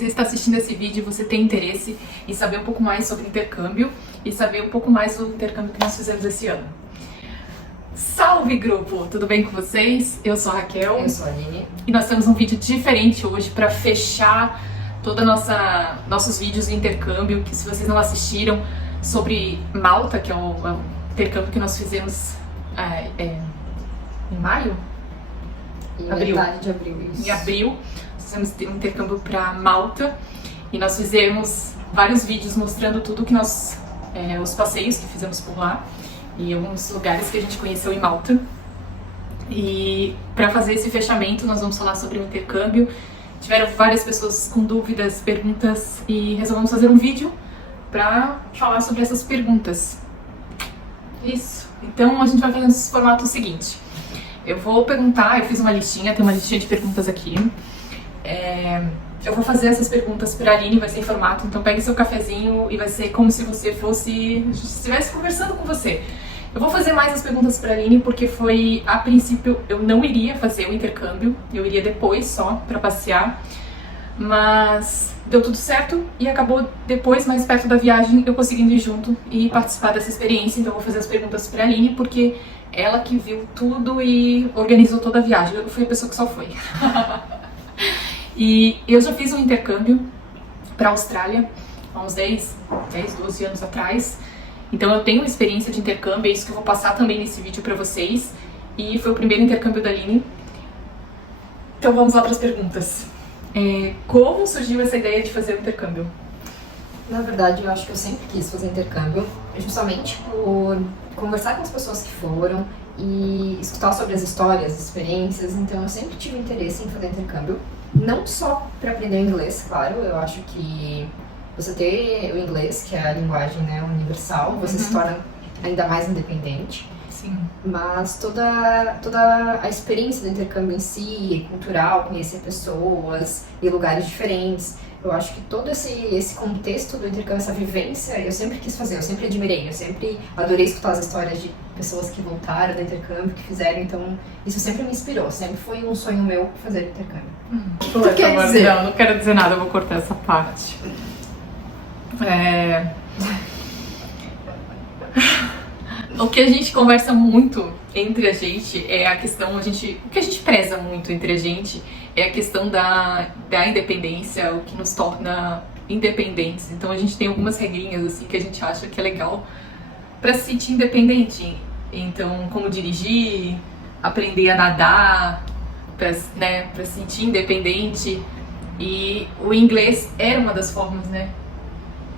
você está assistindo esse vídeo, você tem interesse em saber um pouco mais sobre intercâmbio e saber um pouco mais do intercâmbio que nós fizemos esse ano. Salve, grupo! Tudo bem com vocês? Eu sou a Raquel. Eu sou a Aline. E nós temos um vídeo diferente hoje para fechar toda nossos vídeos de intercâmbio, que se vocês não assistiram, sobre Malta, que é o intercâmbio que nós fizemos em maio? Abril. Metade de abril, isso. Em abril, nós fizemos um intercâmbio para Malta e nós fizemos vários vídeos mostrando tudo que nós, os passeios que fizemos por lá e alguns lugares que a gente conheceu em Malta. E para fazer esse fechamento, nós vamos falar sobre o intercâmbio. Tiveram várias pessoas com dúvidas, perguntas e resolvemos fazer um vídeo para falar sobre essas perguntas. Isso. Então a gente vai fazer esse formato seguinte. Eu vou perguntar, eu fiz uma listinha, tem uma listinha de perguntas aqui. Eu vou fazer essas perguntas para a Aline, vai ser em formato, então pegue seu cafezinho e vai ser como se você estivesse conversando com você. Eu vou fazer mais as perguntas para a Aline porque a princípio eu não iria fazer o intercâmbio, eu iria depois só para passear, mas deu tudo certo e acabou depois, mais perto da viagem, eu conseguindo ir junto e participar dessa experiência. Então eu vou fazer as perguntas para a Aline porque ela que viu tudo e organizou toda a viagem, eu fui a pessoa que só foi. E eu já fiz um intercâmbio para a Austrália há uns 10, 12 anos atrás. Então eu tenho experiência de intercâmbio, é isso que eu vou passar também nesse vídeo para vocês. E foi o primeiro intercâmbio da Aline. Então vamos lá para as perguntas. Como surgiu essa ideia de fazer o intercâmbio? Na verdade, eu acho que eu sempre quis fazer intercâmbio, justamente por conversar com as pessoas que foram e escutar sobre as histórias, as experiências. Então eu sempre tive interesse em fazer intercâmbio. Não só para aprender inglês, claro, eu acho que você ter o inglês, que é a linguagem, né, universal, você se torna ainda mais independente. Sim. Mas toda a experiência do intercâmbio em si, cultural, conhecer pessoas e lugares diferentes, eu acho que todo esse contexto do intercâmbio, essa vivência, eu sempre quis fazer, eu sempre admirei, eu sempre adorei escutar as histórias de pessoas que voltaram do intercâmbio, que fizeram, então isso sempre me inspirou, sempre foi um sonho meu fazer o intercâmbio. O que quer dizer? Não quero dizer nada, eu vou cortar essa parte. O que a gente conversa muito entre a gente é a questão, o que a gente preza muito entre a gente é a questão da independência, o que nos torna independentes. Então a gente tem algumas regrinhas assim que a gente acha que é legal para se sentir independente. Então, como dirigir, aprender a nadar, para se sentir independente. E o inglês era uma das formas, né?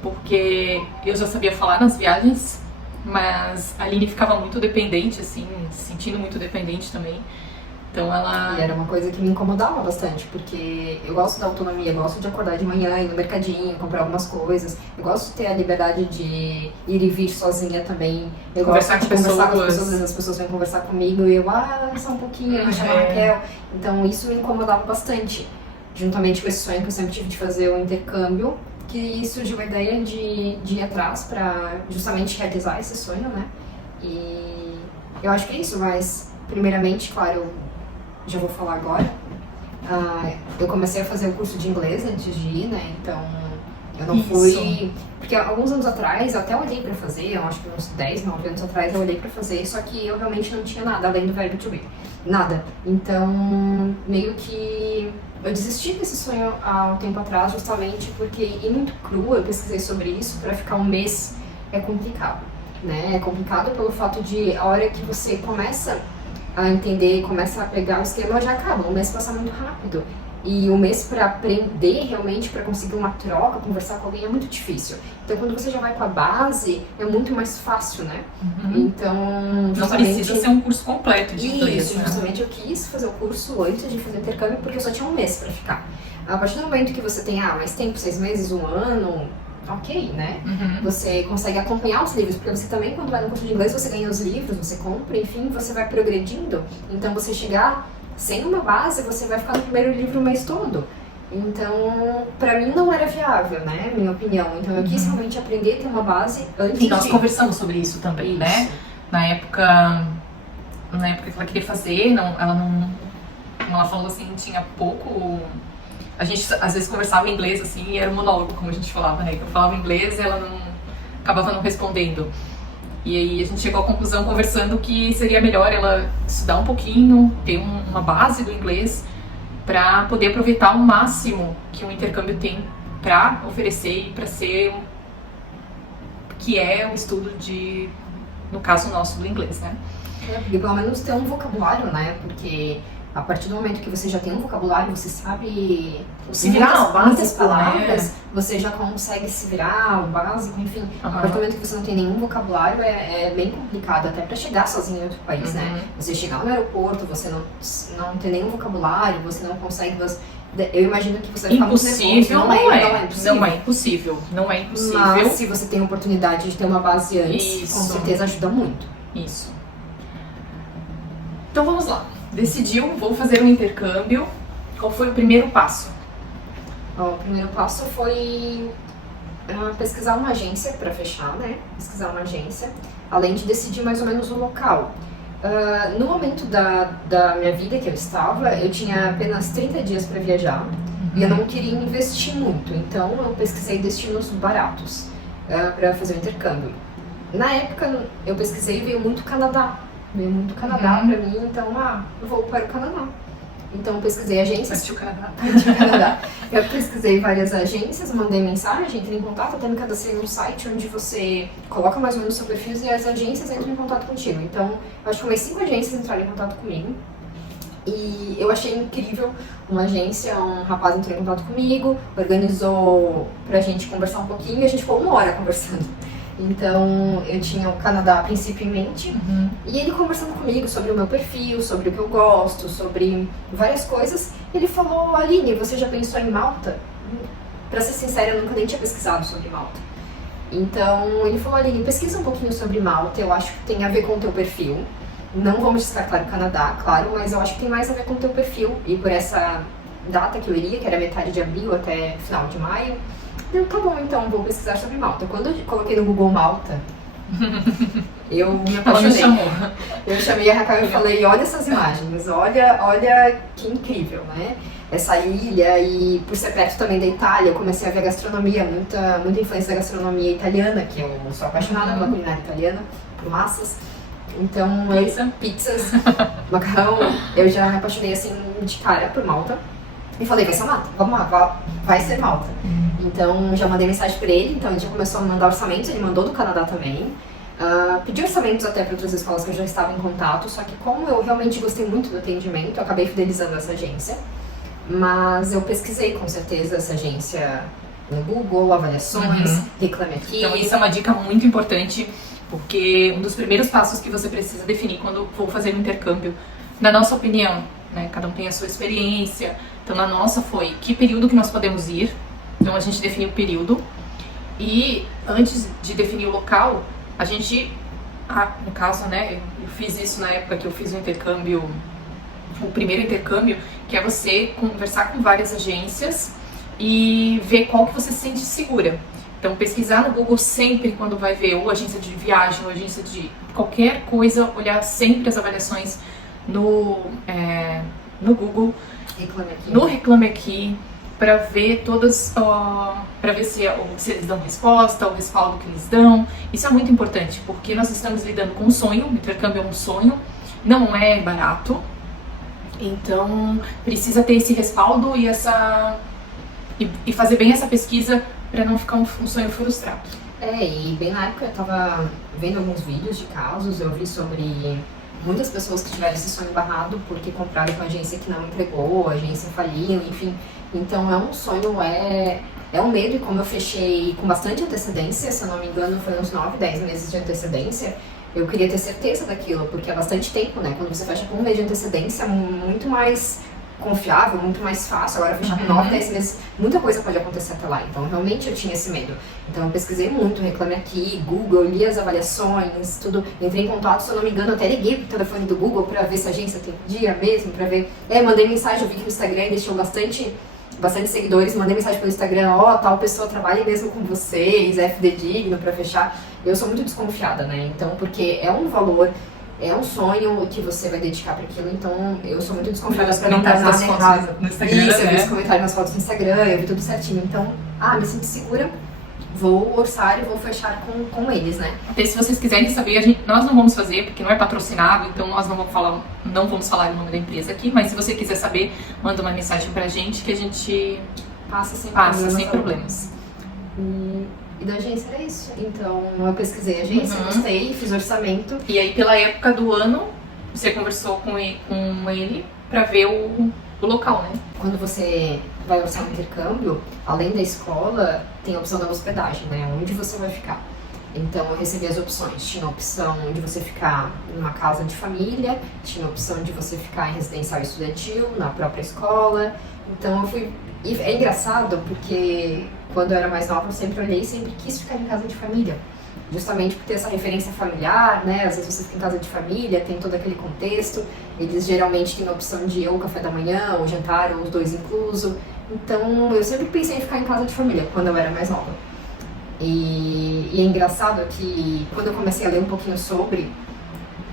Porque eu já sabia falar nas viagens, mas a Aline ficava muito dependente, assim, se sentindo muito dependente também. Então ela... E era uma coisa que me incomodava bastante, porque eu gosto da autonomia, eu gosto de acordar de manhã, ir no mercadinho, comprar algumas coisas. Eu gosto de ter a liberdade de ir e vir sozinha também. Eu conversar gosto de conversar com as pessoas, às vezes as pessoas vêm conversar comigo e eu, só um pouquinho, me chama Raquel. Então isso me incomodava bastante, juntamente com esse sonho que eu sempre tive de fazer o intercâmbio, que surgiu a ideia de ir atrás para justamente realizar esse sonho, né? E eu acho que é isso, mas primeiramente, claro, eu já vou falar agora. Eu comecei a fazer o curso de inglês antes de ir, né? Então eu não fui... Porque alguns anos atrás eu até olhei pra fazer, eu acho que uns 10, 9 anos atrás eu olhei pra fazer, só que eu realmente não tinha nada além do verbo to be. Nada. Então, meio que eu desisti desse sonho há um tempo atrás, justamente porque ir muito cru, eu pesquisei sobre isso, pra ficar um mês é complicado, né? É complicado pelo fato de a hora que você começa a entender, começa a pegar o esquema, já acaba, o mês passa muito rápido. E o mês para aprender realmente, para conseguir uma troca, conversar com alguém é muito difícil. Então quando você já vai com a base, é muito mais fácil, né? Então, não precisa ser um curso completo de inglês. Isso, justamente eu quis fazer o curso antes de fazer o intercâmbio, porque eu só tinha um mês para ficar. A partir do momento que você tem mais tempo, 6 meses, 1 ano, ok, né? Você consegue acompanhar os livros, porque você também, quando vai no curso de inglês, você ganha os livros, você compra, enfim, você vai progredindo. Então você chegar sem uma base, você vai ficar no primeiro livro o mês todo. Então, pra mim não era viável, né? Minha opinião. Então eu quis realmente aprender a ter uma base antes de... E nós conversamos sobre isso também, né? Na época que ela queria fazer, ela falou assim, tinha pouco... a gente às vezes conversava em inglês, assim, e era um monólogo, como a gente falava, né? Eu falava inglês e ela acabava não respondendo. E aí a gente chegou à conclusão, conversando, que seria melhor ela estudar um pouquinho, ter uma base do inglês, para poder aproveitar ao máximo que o intercâmbio tem para oferecer e para ser que é o estudo de, no caso nosso, do inglês, né? Porque pelo menos ter um vocabulário, né? Porque a partir do momento que você já tem um vocabulário, você sabe se virar, o básico, muitas palavras, né? Você já consegue se virar, o básico, enfim. A partir do momento que você não tem nenhum vocabulário, é bem complicado, até para chegar sozinho em outro país, né? Você chegar no aeroporto, você não tem nenhum vocabulário, você não consegue... Eu imagino que você vai ficar muito nervoso. Não é impossível. Mas se você tem a oportunidade de ter uma base antes, com certeza ajuda muito. Isso. Então vamos lá. Decidiu, vou fazer um intercâmbio. Qual foi o primeiro passo? O primeiro passo foi pesquisar uma agência para fechar, né? Pesquisar uma agência, além de decidir mais ou menos o local. No momento da minha vida que eu estava, eu tinha apenas 30 dias para viajar e eu não queria investir muito, então eu pesquisei destinos baratos para fazer o intercâmbio. Na época eu pesquisei e veio muito Canadá. Veio muito Canadá pra mim, então eu vou para o Canadá. Então eu pesquisei agências. Partiu Canadá. Eu pesquisei várias agências, mandei mensagem, entrei em contato, até me cadastrei num site onde você coloca mais ou menos o seu perfil e as agências entram em contato contigo. Então, acho que umas 5 agências entraram em contato comigo. E eu achei incrível uma agência, um rapaz entrou em contato comigo, organizou pra gente conversar um pouquinho e a gente ficou 1 hora conversando. Então, eu tinha o Canadá a princípio em mente, e ele conversando comigo sobre o meu perfil, sobre o que eu gosto, sobre várias coisas. Ele falou: Aline, você já pensou em Malta? Pra ser sincera, eu nunca nem tinha pesquisado sobre Malta. Então, ele falou: Aline, pesquisa um pouquinho sobre Malta, eu acho que tem a ver com o teu perfil. Não vamos descartar o Canadá, claro, mas eu acho que tem mais a ver com o teu perfil. E por essa data que eu iria, que era metade de abril até final de maio, eu, tá bom, então, vou pesquisar sobre Malta. Quando eu coloquei no Google Malta, eu me apaixonei. Eu chamei a Raquel e falei: olha essas imagens, olha que incrível, né? Essa ilha, e por ser perto também da Itália, eu comecei a ver a gastronomia, muita influência da gastronomia italiana, que eu sou apaixonada pela culinária italiana, por massas. Então, pizzas, macarrão, eu já me apaixonei assim de cara por Malta. E falei: vai ser Malta, vamos lá, vai ser Malta. Então, já mandei mensagem pra ele, então ele já começou a me mandar orçamentos, ele mandou do Canadá também. Pedi orçamentos até para outras escolas que eu já estava em contato, só que como eu realmente gostei muito do atendimento, eu acabei fidelizando essa agência. Mas eu pesquisei com certeza essa agência no Google, avaliações, Reclame Aqui. Então isso é uma dica muito importante, porque um dos primeiros passos que você precisa definir quando for fazer um intercâmbio, na nossa opinião, né, cada um tem a sua experiência, então na nossa foi que período que nós podemos ir, então a gente definiu o período, e antes de definir o local, a gente, no caso, né, eu fiz isso na época que eu fiz o intercâmbio, o primeiro intercâmbio, que é você conversar com várias agências e ver qual que você se sente segura. Então pesquisar no Google sempre quando vai ver ou agência de viagem ou agência de qualquer coisa, olhar sempre as avaliações no Google, no Reclame Aqui, para ver todas, para ver se eles dão resposta, o respaldo que eles dão. Isso é muito importante, porque nós estamos lidando com um sonho, o intercâmbio é um sonho, não é barato, então precisa ter esse respaldo e fazer bem essa pesquisa para não ficar um sonho frustrado. E bem na época eu tava vendo alguns vídeos de casos, eu vi sobre muitas pessoas que tiveram esse sonho barrado porque compraram com a agência que não entregou, a agência faliu, enfim. Então é um sonho, é um medo, e como eu fechei com bastante antecedência, se eu não me engano foi uns 9, 10 meses de antecedência, eu queria ter certeza daquilo, porque é bastante tempo, né? Quando você fecha com 1 mês de antecedência, é muito mais confiável, muito mais fácil. Agora fechar com 9, 10 meses, muita coisa pode acontecer até lá. Então realmente eu tinha esse medo. Então eu pesquisei muito, Reclame Aqui, Google, li as avaliações, tudo. Entrei em contato, se eu não me engano, até liguei pro telefone do Google pra ver se a agência atendia mesmo, pra ver. Mandei mensagem, eu vi que no Instagram deixou bastante seguidores, mandei mensagem pelo Instagram: tal pessoa trabalha mesmo com vocês, é fidedigno pra fechar. Eu sou muito desconfiada, né? Então, porque é um valor é um sonho que você vai dedicar para aquilo, então eu sou muito desconfiada para não dar comentários nada das errado. fotos no Instagram, Isso, eu vi os né? comentários nas fotos no Instagram, eu vi tudo certinho, então, me sinto segura, vou orçar e vou fechar com eles, né? Até se vocês quiserem saber, nós não vamos fazer, porque não é patrocinado, então nós não vamos falar o nome da empresa aqui, mas se você quiser saber, manda uma mensagem pra gente que a gente Passa sem problemas. E da agência era isso. Então eu pesquisei a agência, gostei, fiz orçamento. E aí pela época do ano, você conversou com ele pra ver o local, né? Quando você vai orçar um intercâmbio, além da escola, tem a opção da hospedagem, né? Onde você vai ficar. Então eu recebi as opções. Tinha a opção de você ficar numa casa de família, tinha a opção de você ficar em residencial estudantil, na própria escola. Então eu fui... E é engraçado porque quando eu era mais nova eu sempre olhei e sempre quis ficar em casa de família. Justamente por ter essa referência familiar, né? Às vezes você fica em casa de família, tem todo aquele contexto. Eles geralmente têm a opção de ou café da manhã, ou jantar, ou os dois incluso. Então eu sempre pensei em ficar em casa de família quando eu era mais nova. E é engraçado que quando eu comecei a ler um pouquinho sobre,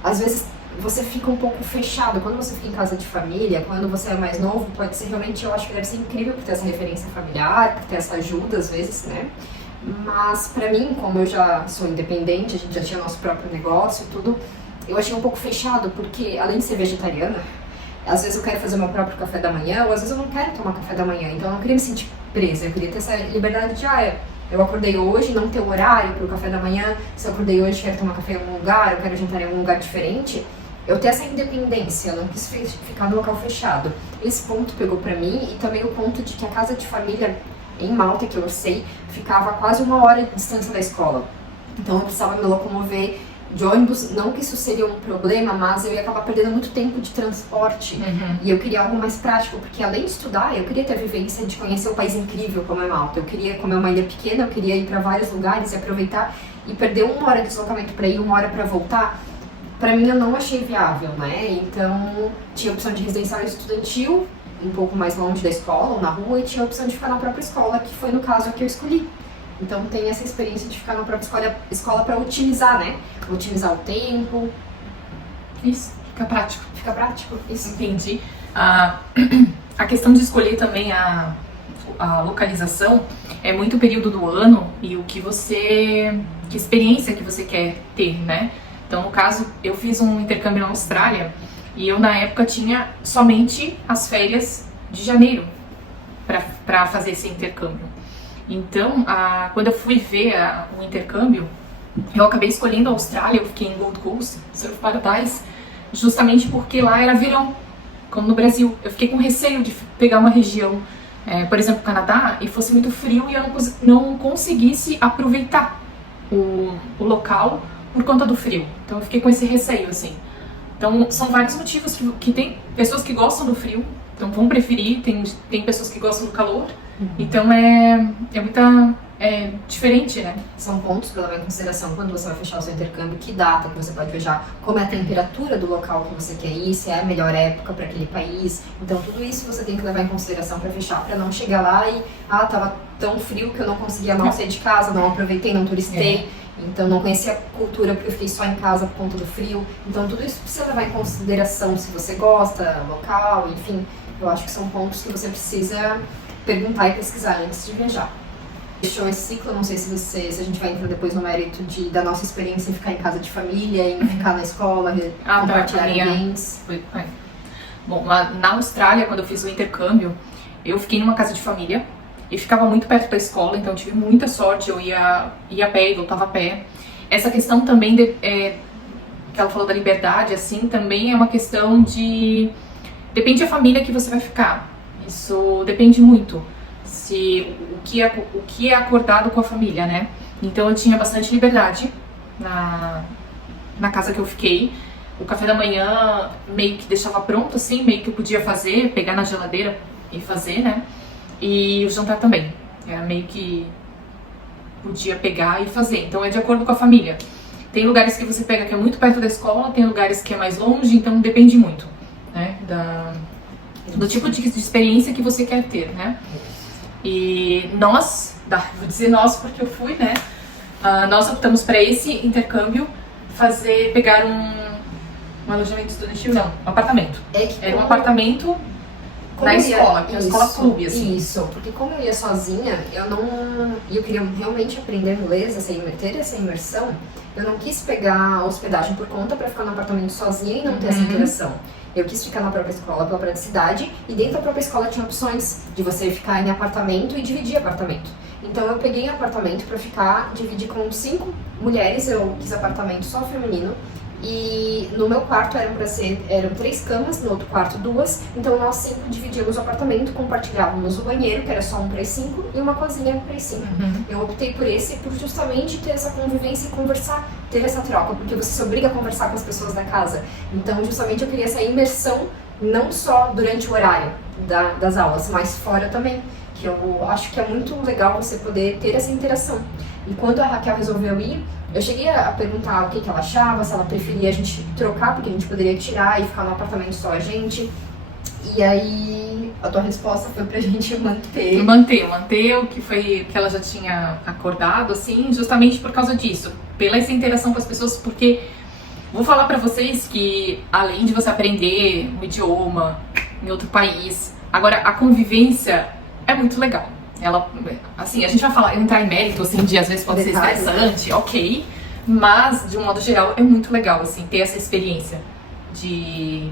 às vezes você fica um pouco fechado. Quando você fica em casa de família, quando você é mais novo, pode ser realmente, eu acho que deve ser incrível por ter essa referência familiar, por ter essa ajuda às vezes, né? Mas pra mim, como eu já sou independente, a gente já tinha nosso próprio negócio e tudo, eu achei um pouco fechado, porque além de ser vegetariana, às vezes eu quero fazer o meu próprio café da manhã, ou às vezes eu não quero tomar café da manhã, então eu não queria me sentir presa, eu queria ter essa liberdade de, eu acordei hoje, não ter horário pro café da manhã, se eu acordei hoje quero tomar café em algum lugar, eu quero jantar em algum lugar diferente, eu ter essa independência, eu não quis ficar no local fechado. Esse ponto pegou pra mim, e também o ponto de que a casa de família em Malta, que eu sei, ficava a quase 1 hora de distância da escola. Então eu precisava me locomover de ônibus, não que isso seria um problema, mas eu ia acabar perdendo muito tempo de transporte. E eu queria algo mais prático, porque além de estudar, eu queria ter a vivência de conhecer um país incrível como é Malta. Eu queria, como é uma ilha pequena, eu queria ir para vários lugares e aproveitar, e perder 1 hora de deslocamento para ir, 1 hora para voltar, pra mim eu não achei viável, né? Então tinha a opção de residencial estudantil, um pouco mais longe da escola ou na rua, e tinha a opção de ficar na própria escola, que foi no caso que eu escolhi. Então tem essa experiência de ficar na própria escola para otimizar, né? Otimizar o tempo. Isso, fica prático. Fica prático, isso. Entendi. A questão de escolher também a localização é muito o período do ano e que experiência que você quer ter, né? Então, no caso, eu fiz um intercâmbio na Austrália e eu, na época, tinha somente as férias de janeiro para fazer esse intercâmbio. Então, quando eu fui ver o intercâmbio, eu acabei escolhendo a Austrália. Eu fiquei em Gold Coast, Surf Paradise, justamente porque lá era verão, como no Brasil. Eu fiquei com receio de pegar uma região, por exemplo, Canadá, e fosse muito frio e eu não conseguisse aproveitar o local por conta do frio. Então eu fiquei com esse receio, assim. Então são vários motivos que tem pessoas que gostam do frio, então vão preferir, tem pessoas que gostam do calor, então é diferente, né? São pontos para levar em consideração quando você vai fechar o seu intercâmbio, que data que você pode viajar, como é a temperatura do local que você quer ir, se é a melhor época para aquele país. Então tudo isso você tem que levar em consideração para fechar, para não chegar lá e tava tão frio que eu não conseguia mal sair de casa, não aproveitei, não turistei. Então não conhecia a cultura porque eu fiquei só em casa por conta do frio. Então tudo isso precisa levar em consideração se você gosta, local, enfim. Eu acho que são pontos que você precisa perguntar e pesquisar antes de viajar. Fechou esse ciclo, não sei se a gente vai entrar depois no mérito da nossa experiência em ficar em casa de família, em ficar na escola, compartilhar ambientes. Bom, lá na Austrália, quando eu fiz o intercâmbio, eu fiquei numa casa de família e ficava muito perto da escola, então eu tive muita sorte, eu ia a pé e voltava a pé. Essa questão também, que ela falou da liberdade, assim, também é uma questão de... Depende da família que você vai ficar, isso depende muito, o que é acordado com a família, né? Então eu tinha bastante liberdade na casa que eu fiquei. O café da manhã meio que deixava pronto, assim, meio que eu podia fazer, pegar na geladeira e fazer, né? E o jantar também, meio que podia pegar e fazer, então é de acordo com a família. Tem lugares que você pega que é muito perto da escola, tem lugares que é mais longe, então depende muito, né, do tipo de experiência que você quer ter, né. E vou dizer nós porque eu fui, né, nós optamos para esse intercâmbio pegar Um alojamento estudantil, não. Um apartamento. Era um como- apartamento na escola, que é uma escola clube, assim. Isso, porque como eu ia sozinha, eu queria realmente aprender inglês, ter essa imersão, eu não quis pegar hospedagem por conta pra ficar no apartamento sozinha e não ter essa interação. Eu quis ficar na própria escola pela praticidade, e dentro da própria escola tinha opções de você ficar em apartamento e dividir apartamento. Então eu peguei um apartamento pra ficar, dividir com 5 mulheres, eu quis apartamento só feminino. E no meu quarto eram 3 camas, no outro quarto 2. Então nós 5 dividíamos o apartamento, compartilhávamos o banheiro, que era só 1 para 5, e uma cozinha 1 para 5. Eu optei por esse por justamente ter essa convivência e conversar, ter essa troca, porque você se obriga a conversar com as pessoas da casa. Então justamente eu queria essa imersão, não só durante o horário das aulas, mas fora também. Que eu acho que é muito legal você poder ter essa interação. E quando a Raquel resolveu ir, eu cheguei a perguntar o que ela achava, se ela preferia a gente trocar, porque a gente poderia tirar e ficar no apartamento só a gente. E aí, a tua resposta foi pra gente manter. Manter o que foi que ela já tinha acordado, assim, justamente por causa disso. Pela essa interação com as pessoas, porque vou falar pra vocês que, além de você aprender um idioma em outro país, agora a convivência é muito legal. Ela, assim, a gente vai entrar em mérito, assim, de às vezes pode ser estressante, ok, mas de um modo geral é muito legal, assim, ter essa experiência de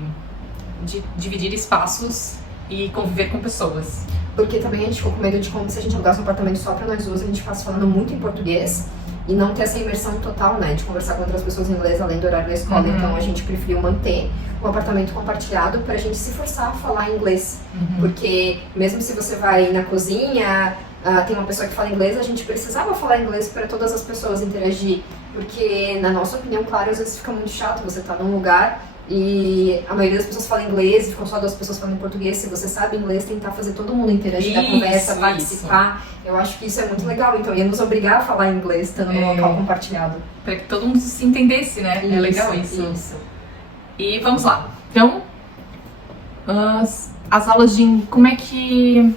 dividir espaços e conviver com pessoas. Porque também a gente ficou com medo de como se a gente alugasse um apartamento só pra nós duas, a gente ficasse falando muito em português e não ter essa imersão total, né, de conversar com outras pessoas em inglês além do horário da escola. Então a gente preferiu manter o apartamento compartilhado pra gente se forçar a falar inglês. Porque mesmo se você vai na cozinha, tem uma pessoa que fala inglês, a gente precisava falar inglês para todas as pessoas interagir. Porque, na nossa opinião, claro, às vezes fica muito chato você estar num lugar e a maioria das pessoas fala inglês e ficam só 2 pessoas falando português. Se você sabe inglês, tentar fazer todo mundo interagir na conversa, participar. Eu acho que isso é muito legal. Então ia nos obrigar a falar inglês estando num local compartilhado. Para que todo mundo se entendesse, né? É legal isso. E vamos lá. Então, as aulas de... Como é que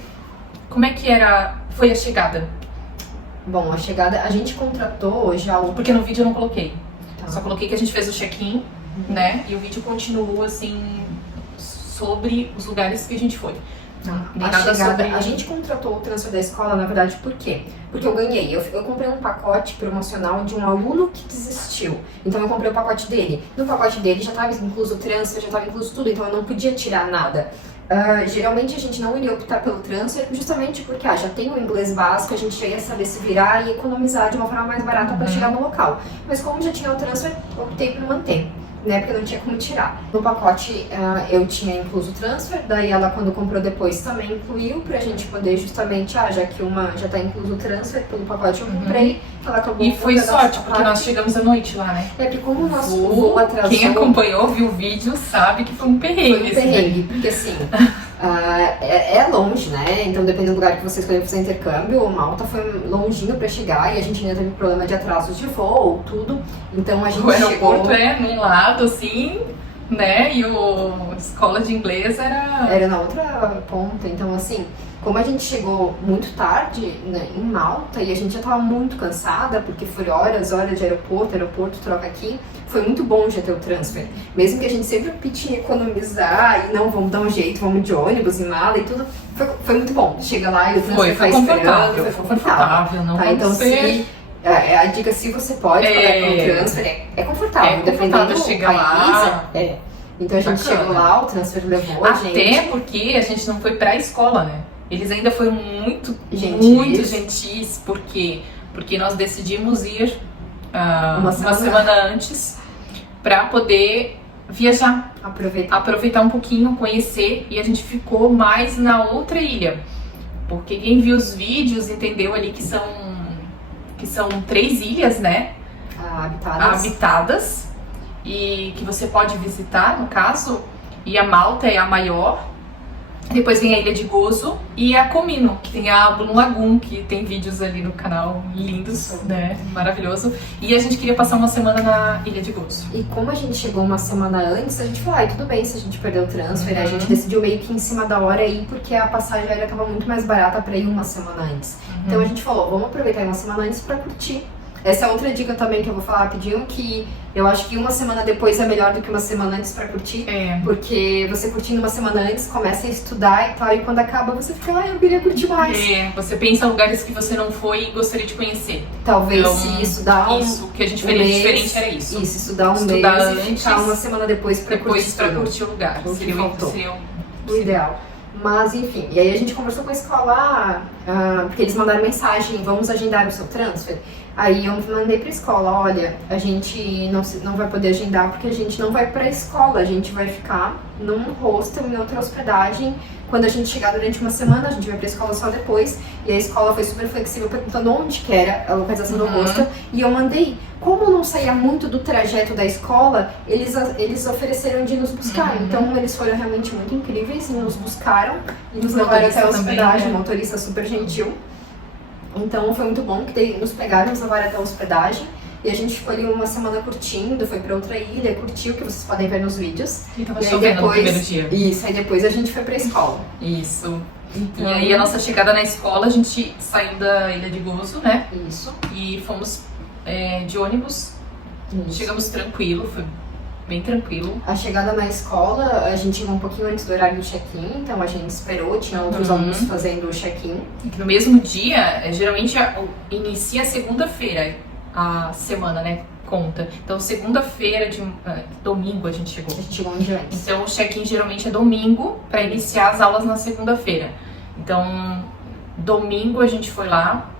foi a chegada? Bom, a chegada, a gente contratou já o... Porque no vídeo eu não coloquei. Tá. Só coloquei que a gente fez o check-in, né? E o vídeo continuou, assim, sobre os lugares que a gente foi. A gente contratou o transfer da escola, na verdade, por quê? Porque eu ganhei. Eu comprei um pacote promocional de um aluno que desistiu. Então eu comprei o pacote dele. No pacote dele já estava incluso o transfer, já estava incluso tudo, então eu não podia tirar nada. Geralmente a gente não iria optar pelo transfer justamente porque já tem o inglês básico, a gente já ia saber se virar e economizar de uma forma mais barata para chegar no local. Mas como já tinha o transfer, eu optei por manter, né, porque não tinha como tirar. No pacote eu tinha incluso o transfer, daí ela quando comprou depois também incluiu pra gente poder justamente, já que uma já tá incluso o transfer pelo pacote eu comprei, ela acabou. E foi sorte, porque nós chegamos à noite lá, né? É porque como o nosso voo atrasou... Quem acompanhou, viu o vídeo, sabe que foi um perrengue. Foi um perrengue, porque assim, é longe, né? Então dependendo do lugar que você escolher fazer intercâmbio, Malta foi longinho pra chegar e a gente ainda teve problema de atrasos de voo, tudo. Então a gente o aeroporto num lado, assim, né? E a escola de inglês era na outra ponta. Então assim, como a gente chegou muito tarde, né, em Malta e a gente já tava muito cansada, porque foi horas de aeroporto troca aqui, foi muito bom já ter o transfer. Mesmo que a gente sempre pedia economizar e não, vamos dar um jeito, vamos de ônibus e mala e tudo, foi muito bom. Chega lá e o transfer foi confortável, foi confortável. Não tá, então ser... a dica, se você pode pagar com o transfer, é confortável. Dependendo do chegar país, lá. Então a gente chegou lá, o transfer levou a gente. Até porque a gente não foi pra escola, né? Eles ainda foram muito gentis, porque nós decidimos ir uma semana antes para poder viajar, aproveitar um pouquinho, conhecer, e a gente ficou mais na outra ilha, porque quem viu os vídeos entendeu ali que são 3 ilhas, né? Habitadas e que você pode visitar, no caso, e a Malta é a maior. Depois vem a Ilha de Gozo e a Comino, que tem a Blue Lagoon, que tem vídeos ali no canal lindos, né? Maravilhoso. E a gente queria passar uma semana na Ilha de Gozo. E como a gente chegou uma semana antes, a gente falou, tudo bem se a gente perder o transfer. A gente decidiu meio que em cima da hora ir, porque a passagem aérea estava muito mais barata para ir uma semana antes. Então a gente falou, vamos aproveitar uma semana antes para curtir Essa é outra dica também que eu vou falar rapidinho, que eu acho que uma semana depois é melhor do que uma semana antes pra curtir. Porque você curtindo uma semana antes, começa a estudar e tal, e quando acaba você fica, eu queria curtir mais. Você pensa em lugares que você não foi e gostaria de conhecer. Talvez então, se estudar isso, o que a gente faria diferente era isso. Isso, estudar um mês antes, e ficar uma semana depois pra curtir o lugar. O que faltou. Seria o ideal. Mas enfim, e aí a gente conversou com a escola, porque eles mandaram mensagem, vamos agendar o seu transfer. Aí eu mandei pra escola, olha, a gente não vai poder agendar porque a gente não vai pra escola, a gente vai ficar num hostel, em outra hospedagem. Quando a gente chegar durante uma semana, a gente vai pra escola só depois. E a escola foi super flexível, perguntando onde que era a localização do hostel. E eu mandei. Como não saía muito do trajeto da escola, eles ofereceram de nos buscar. Então eles foram realmente muito incríveis e nos buscaram e nos levaram até a hospedagem. Também, motorista super gentil. Então foi muito bom que nos pegaram, nos levaram até a hospedagem. E a gente ficou ali uma semana curtindo, foi pra outra ilha, curtiu, que vocês podem ver nos vídeos. E tava chovendo no primeiro dia. Isso, aí depois a gente foi pra escola. Isso. Então, e aí a nossa chegada na escola, a gente saiu da Ilha de Gozo, né? Isso. E fomos de ônibus. Isso. Chegamos tranquilo, foi bem tranquilo. A chegada na escola, a gente chegou um pouquinho antes do horário do check-in, então a gente esperou, tinha outros alunos fazendo o check-in. No mesmo dia, geralmente inicia a segunda-feira a semana, né? Conta. Então, segunda-feira domingo a gente chegou. A gente chegou um dia antes. Então, o check-in geralmente é domingo para iniciar as aulas na segunda-feira. Então, domingo a gente foi lá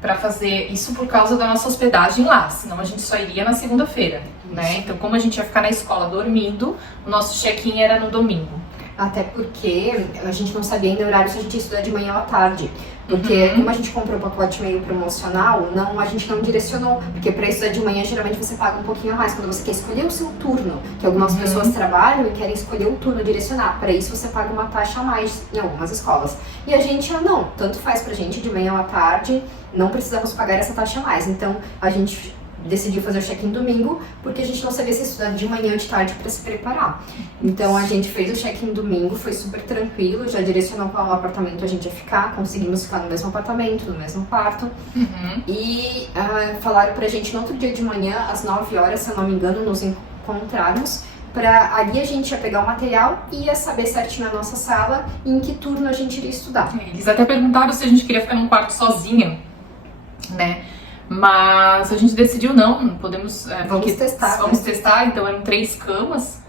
para fazer isso por causa da nossa hospedagem lá, senão a gente só iria na segunda-feira, né? Então, como a gente ia ficar na escola dormindo, o nosso check-in era no domingo. Até porque a gente não sabia ainda o horário se a gente ia estudar de manhã ou à tarde. Porque como a gente comprou o pacote meio promocional, a gente não direcionou. Porque para estudar de manhã, geralmente você paga um pouquinho a mais quando você quer escolher o seu turno. Que algumas pessoas trabalham e querem escolher o turno, direcionar. Para isso você paga uma taxa a mais em algumas escolas. E a gente, não, tanto faz pra gente de manhã ou à tarde, não precisamos pagar essa taxa a mais. Então a gente decidiu fazer o check-in domingo, porque a gente não sabia se estudar de manhã ou de tarde para se preparar. Então a gente fez o check-in domingo, foi super tranquilo, já direcionou qual apartamento a gente ia ficar, conseguimos ficar no mesmo apartamento, no mesmo quarto. E falaram pra gente no outro dia de manhã, às 9 horas, se eu não me engano, nos encontrarmos. Ali a gente ia pegar o material e ia saber certinho na nossa sala em que turno a gente iria estudar. Eles até perguntaram se a gente queria ficar num quarto sozinha, né? Mas a gente decidiu não podemos... Vamos testar. Vamos testar, então eram 3 camas.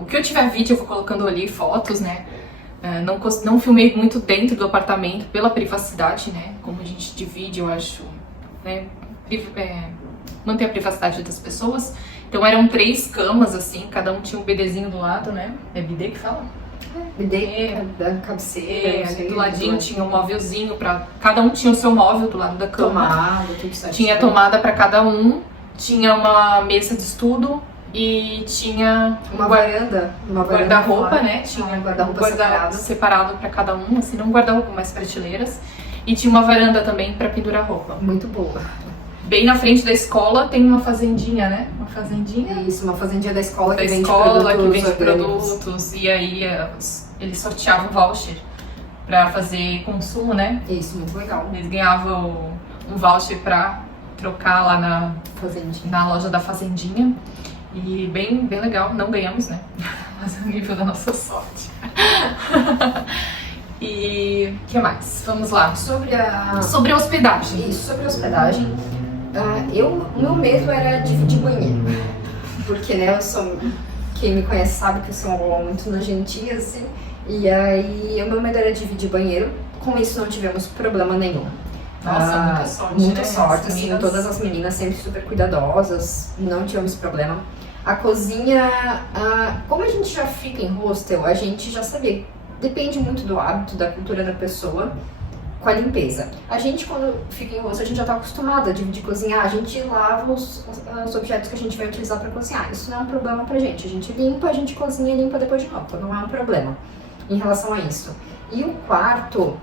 O que eu tiver vídeo eu vou colocando ali, fotos, né? Não filmei muito dentro do apartamento pela privacidade, né? Como a gente divide, eu acho, né? Manter a privacidade das pessoas. Então eram 3 camas, assim, cada um tinha um bedezinho do lado, né? É bidê que fala? Bidê da cabeceira. Do ladinho tinha um móvelzinho pra... Cada um tinha o seu móvel do lado da cama. Tomada, tudo certo. Tinha tomada pra cada um, tinha uma mesa de estudo e tinha uma varanda, guarda-roupa, né? Tinha um guarda-roupa separado pra cada um, assim, não um guarda-roupa, mas prateleiras. E tinha uma varanda também pra pendurar roupa. Muito boa. Bem na frente da escola tem uma fazendinha, né? Uma fazendinha. Isso, uma fazendinha da escola que vende produtos. E aí eles sorteavam voucher pra fazer consumo, né? Isso, muito legal. Eles ganhavam um voucher pra trocar lá na loja da fazendinha. E bem legal. Não ganhamos, né? Mas é o nível da nossa sorte. E o que mais? Vamos lá. Sobre a hospedagem. Isso, sobre a hospedagem. O meu medo era dividir banheiro. Porque, né, quem me conhece sabe que eu sou uma boa muito nojentinha, assim. E aí, o meu medo era dividir banheiro. Com isso, não tivemos problema nenhum. Nossa, muita sorte, muita né? sorte, assim, todas as meninas sempre super cuidadosas, não tivemos problema. A cozinha, como a gente já fica em hostel, a gente já sabia, depende muito do hábito, da cultura da pessoa, com a limpeza. A gente, quando fica em hostel, a gente já está acostumada a dividir cozinhar, a gente lava os objetos que a gente vai utilizar para cozinhar. Isso não é um problema pra gente. A gente limpa, a gente cozinha e limpa depois de novo, então não é um problema em relação a isso. E o quarto,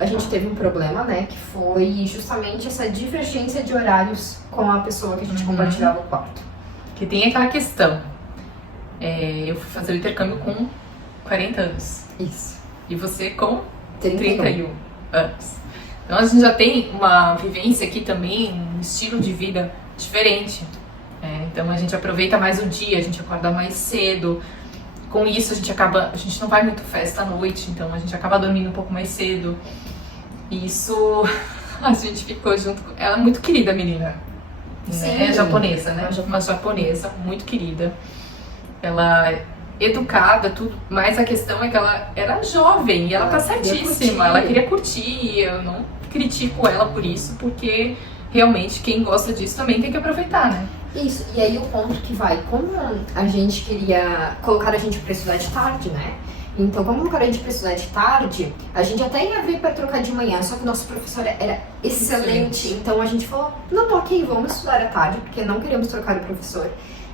a gente teve um problema, né, que foi justamente essa divergência de horários com a pessoa que a gente compartilhava o quarto. Que tem aquela questão, eu fui fazer o intercâmbio com 40 anos. Isso. E você com 31 anos. Então a gente já tem uma vivência aqui também, um estilo de vida diferente. Então a gente aproveita mais o dia, a gente acorda mais cedo. Com isso a gente não vai muito festa à noite, então a gente acaba dormindo um pouco mais cedo. E isso a gente ficou junto com ela, é muito querida a menina. Né? É japonesa, né? Uma japonesa muito querida. Ela é educada, tudo, mas a questão é que ela era jovem e ela tá certíssima, ela queria curtir. Eu não critico ela por isso, porque realmente quem gosta disso também tem que aproveitar, né? Isso, e aí o ponto que vai, como a gente queria colocar a gente pra estudar de tarde, né? Então, como colocar a gente pra estudar de tarde, a gente até ia vir pra trocar de manhã, só que o nosso professor era excelente. Então a gente falou, não, ok, vamos estudar à tarde, porque não queremos trocar o professor.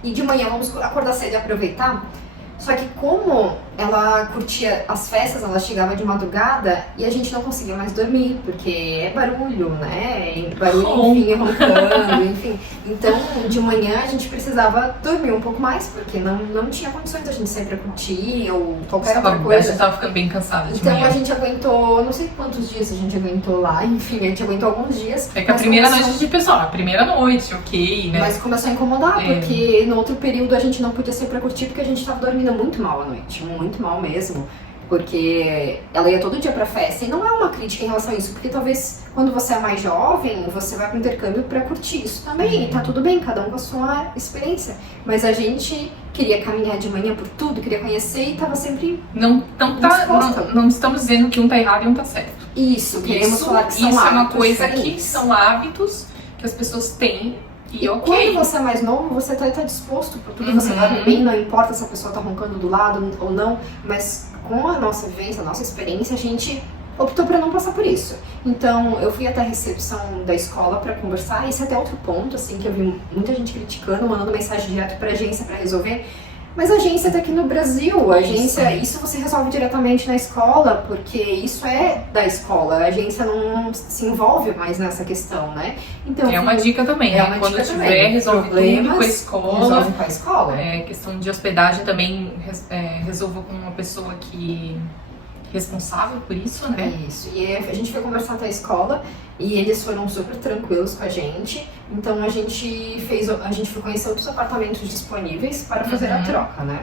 E de manhã vamos acordar cedo e aproveitar. Só que como ela curtia as festas, ela chegava de madrugada e a gente não conseguia mais dormir, porque é barulho, né? Barulho, enfim, roncando, enfim. Então, de manhã a gente precisava dormir um pouco mais, porque não tinha condições da gente sair pra curtir ou qualquer outra coisa. A gente tava ficando bem cansada de então manhã. A gente aguentou, não sei quantos dias a gente aguentou lá, enfim, a gente aguentou alguns dias. É que a primeira noite de pessoal, a primeira noite, ok, né? Mas começou a incomodar, porque no outro período a gente não podia sair pra curtir, porque a gente tava dormindo muito mal à noite, muito mal mesmo. Porque ela ia todo dia pra festa, e não é uma crítica em relação a isso, porque talvez quando você é mais jovem, você vai pro intercâmbio pra curtir isso também, e tá tudo bem, cada um com a sua experiência. Mas a gente queria caminhar de manhã por tudo, queria conhecer e tava sempre não estamos dizendo que um tá errado e um tá certo. Isso, queremos falar que são isso hábitos é uma coisa diferentes. que são hábitos que as pessoas têm. E ok. Quando você é mais novo, você tá disposto por tudo, você dorme bem, não importa se a pessoa tá roncando do lado ou não, mas com a nossa vivência, a nossa experiência, a gente optou pra não passar por isso. Então, eu fui até a recepção da escola pra conversar, esse é até outro ponto, assim, que eu vi muita gente criticando, mandando mensagem direto pra agência pra resolver. Mas a agência tá aqui no Brasil, a agência, isso você resolve diretamente na escola, porque isso é da escola, a agência não se envolve mais nessa questão, né? Então, é uma dica também, né? Quando tiver, resolve tudo com a escola. Resolve com a escola. Questão de hospedagem também, resolva com uma pessoa que responsável por isso, né? Isso, e a gente foi conversar com a escola e eles foram super tranquilos com a gente, então a gente foi conhecer outros apartamentos disponíveis para fazer a troca, né?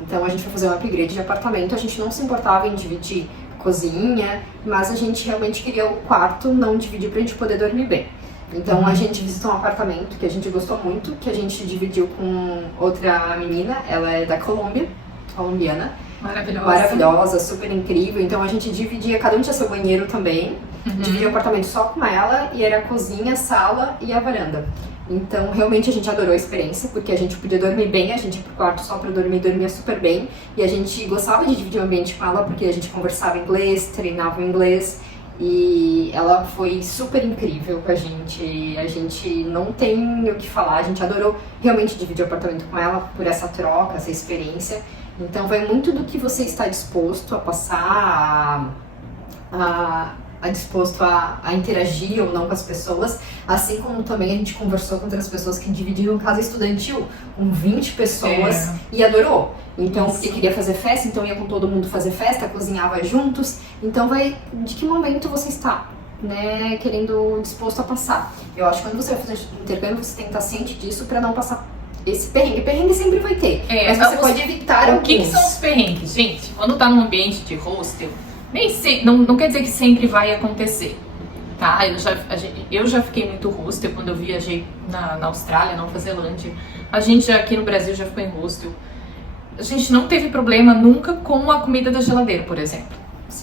Então a gente foi fazer um upgrade de apartamento, a gente não se importava em dividir cozinha, mas a gente realmente queria o quarto não dividir pra gente poder dormir bem. Então a gente visitou um apartamento que a gente gostou muito, que a gente dividiu com outra menina, ela é da colombiana. Maravilhosa, super incrível. Então a gente dividia, cada um tinha seu banheiro também. Dividia o apartamento só com ela e era a cozinha, a sala e a varanda. Então realmente a gente adorou a experiência, porque a gente podia dormir bem, a gente ia pro quarto só pra dormir, dormia super bem. E a gente gostava de dividir o ambiente com ela, porque a gente conversava inglês, treinava o inglês. E ela foi super incrível com a gente não tem o que falar, a gente adorou realmente dividir o apartamento com ela por essa troca, essa experiência. Então vai muito do que você está disposto a passar, disposto a interagir ou não com as pessoas, assim como também a gente conversou com outras pessoas que dividiram casa estudantil com 20 pessoas e adorou. Então, porque queria fazer festa, então ia com todo mundo fazer festa, cozinhava juntos. Então vai de que momento você está, né, disposto a passar. Eu acho que quando você vai fazer intercâmbio, você tem que estar ciente disso para não passar esse perrengue. Perrengue sempre vai ter, mas você pode evitar alguns. O que são os perrengues? Gente, quando tá num ambiente de hostel, não quer dizer que sempre vai acontecer, tá? Eu já fiquei muito hostel quando eu viajei na Austrália, na Nova Zelândia. A gente aqui no Brasil já ficou em hostel. A gente não teve problema nunca com a comida da geladeira, por exemplo.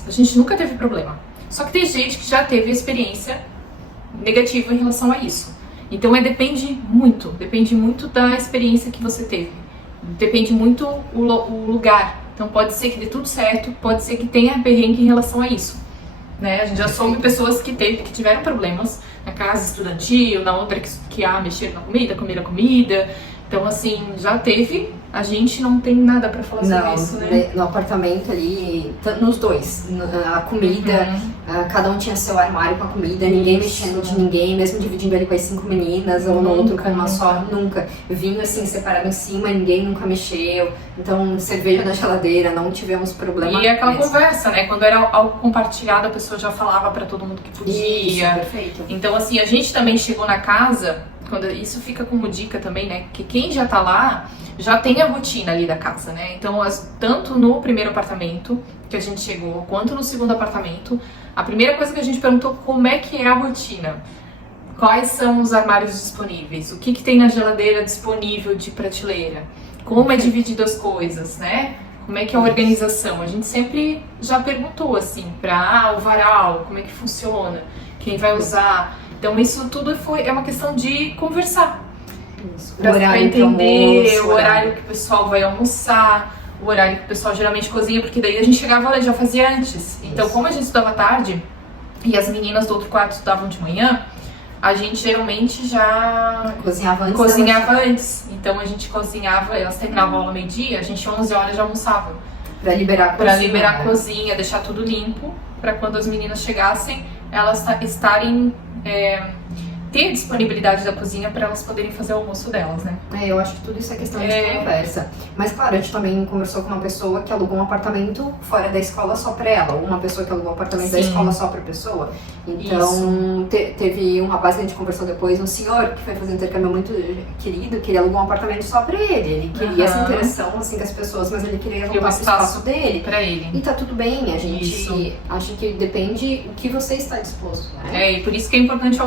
A gente nunca teve problema. Só que tem gente que já teve experiência negativa em relação a isso. Então depende muito da experiência que você teve. Depende muito o lugar. Então pode ser que dê tudo certo, pode ser que tenha perrengue em relação a isso. Né? A gente já soube pessoas que tiveram problemas na casa estudantil, na outra que mexeram na comida, comeram a comida. Então assim, já teve a gente não tem nada pra falar sobre Não, isso, né? no apartamento ali, nos dois, a comida, cada um tinha seu armário com a comida, ninguém mexendo de ninguém, mesmo dividindo ali com as 5 meninas, ou no outro com uma só, nunca. Vinho assim, separado em cima, ninguém nunca mexeu, então cerveja na geladeira, não tivemos problema. E aquela mesmo. conversa, né? Quando era algo compartilhado, a pessoa já falava pra todo mundo que podia. Isso, perfeito. Então, assim, a gente também chegou na casa, isso fica como dica também, né? Que quem já tá lá já tem a rotina ali da casa, né? Então, tanto no primeiro apartamento que a gente chegou, quanto no segundo apartamento, a primeira coisa que a gente perguntou como é que é a rotina. Quais são os armários disponíveis? O que tem na geladeira disponível de prateleira? Como é dividido as coisas, né? Como é que é a organização? A gente sempre já perguntou, assim, o varal, como é que funciona? Quem vai usar? Então, isso tudo é uma questão de conversar. Pra entender o horário que o pessoal vai almoçar, o horário que o pessoal geralmente cozinha, porque daí a gente chegava lá e já fazia antes. Então, como a gente estudava tarde e as meninas do outro quarto estudavam de manhã, a gente geralmente já cozinhava antes. Então a gente cozinhava, elas terminavam a aula meio-dia, a gente 11 horas já almoçava. Pra liberar a cozinha, deixar tudo limpo, pra quando as meninas chegassem, elas estarem ter disponibilidade da cozinha para elas poderem fazer o almoço delas, né? Eu acho que tudo isso é questão de conversa. Mas claro, a gente também conversou com uma pessoa que alugou um apartamento fora da escola só para ela, ou uma pessoa que alugou um apartamento da escola só para pessoa. Então, teve um rapaz que a gente conversou depois, um senhor que foi fazer um intercâmbio muito querido, que ele alugou um apartamento só para ele. Ele queria essa interação assim com as pessoas, mas ele queria alugar o espaço dele. Para ele. E tá tudo bem, a gente acha que depende do que você está disposto, né? E por isso que é importante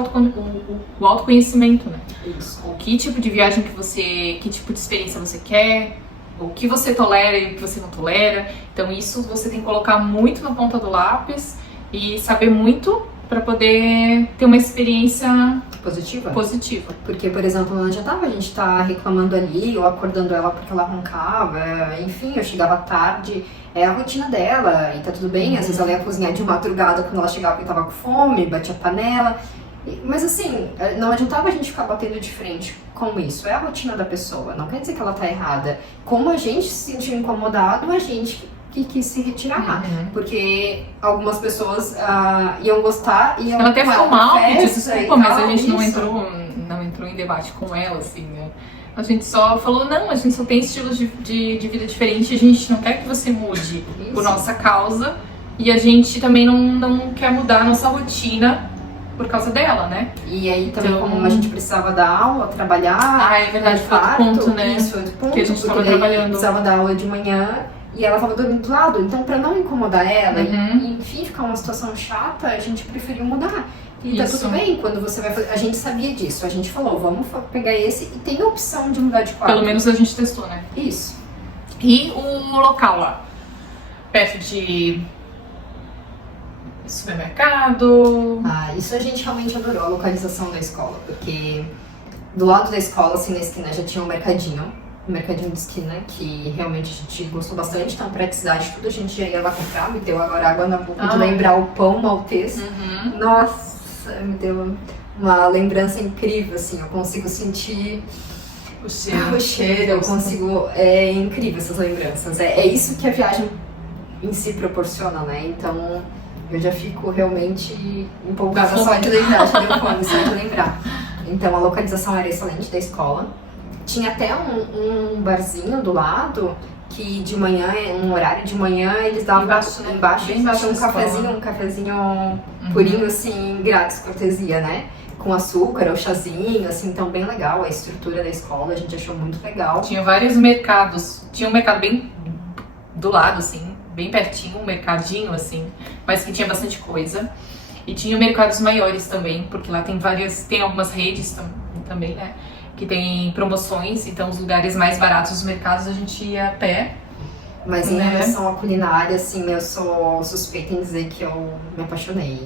o autoconhecimento, né? Isso. O que tipo de viagem que tipo de experiência você quer, o que você tolera e o que você não tolera. Então isso você tem que colocar muito na ponta do lápis e saber muito para poder ter uma experiência positiva. Porque, por exemplo, onde a gente tá reclamando ali, ou acordando ela porque ela roncava, enfim, eu chegava tarde, é a rotina dela, e tá tudo bem, às vezes ela ia cozinhar de madrugada quando ela chegava porque tava com fome, batia a panela. Mas assim, não adiantava a gente ficar batendo de frente com isso, é a rotina da pessoa, não quer dizer que ela tá errada. Como a gente se sentiu incomodado, a gente que quis se retirar, porque algumas pessoas iam gostar, iam ela até ficou mal, pediu desculpa, mas a gente não entrou em debate com ela, assim, né? A gente só falou, não, a gente só tem estilos de vida diferente, a gente não quer que você mude por nossa causa, e a gente também não quer mudar a nossa rotina por causa dela, né? E aí também, como a gente precisava dar aula, trabalhar... é verdade, foi outro ponto, né? Isso, outro ponto, que a gente estava trabalhando. Precisava dar aula de manhã e ela estava dormindo do lado. Então, pra não incomodar ela e, enfim, ficar uma situação chata, a gente preferiu mudar. E tá tudo bem quando você vai fazer... A gente sabia disso, a gente falou, vamos pegar esse e tem a opção de mudar de quarto. Pelo menos a gente testou, né? Isso. E o local lá? Perto de... supermercado. Isso a gente realmente adorou, a localização da escola, porque do lado da escola, assim, na esquina já tinha um mercadinho de esquina, que realmente a gente gostou bastante, então praticidade, tudo a gente já ia lá comprar, me deu agora água na boca de lembrar o pão maltês. Nossa, me deu uma lembrança incrível, assim, eu consigo sentir o cheiro, eu consigo, é incrível essas lembranças, é isso que a viagem em si proporciona, né, então... Eu já fico realmente empolgada só de lembrar, já deu fome, só de lembrar. Então a localização era excelente da escola. Tinha até um barzinho do lado que de manhã, um horário de manhã, eles davam embaixo tinha um cafezinho purinho assim, grátis, cortesia, né? Com açúcar, ou chazinho, assim, então bem legal a estrutura da escola, a gente achou muito legal. Tinha vários mercados, tinha um mercado bem do lado, assim, bem pertinho, um mercadinho assim, mas que tinha bastante coisa. E tinha mercados maiores também, porque lá tem algumas redes também, né, que tem promoções, então os lugares mais baratos dos mercados a gente ia a pé. Mas em relação à culinária, assim, eu sou suspeita em dizer que eu me apaixonei.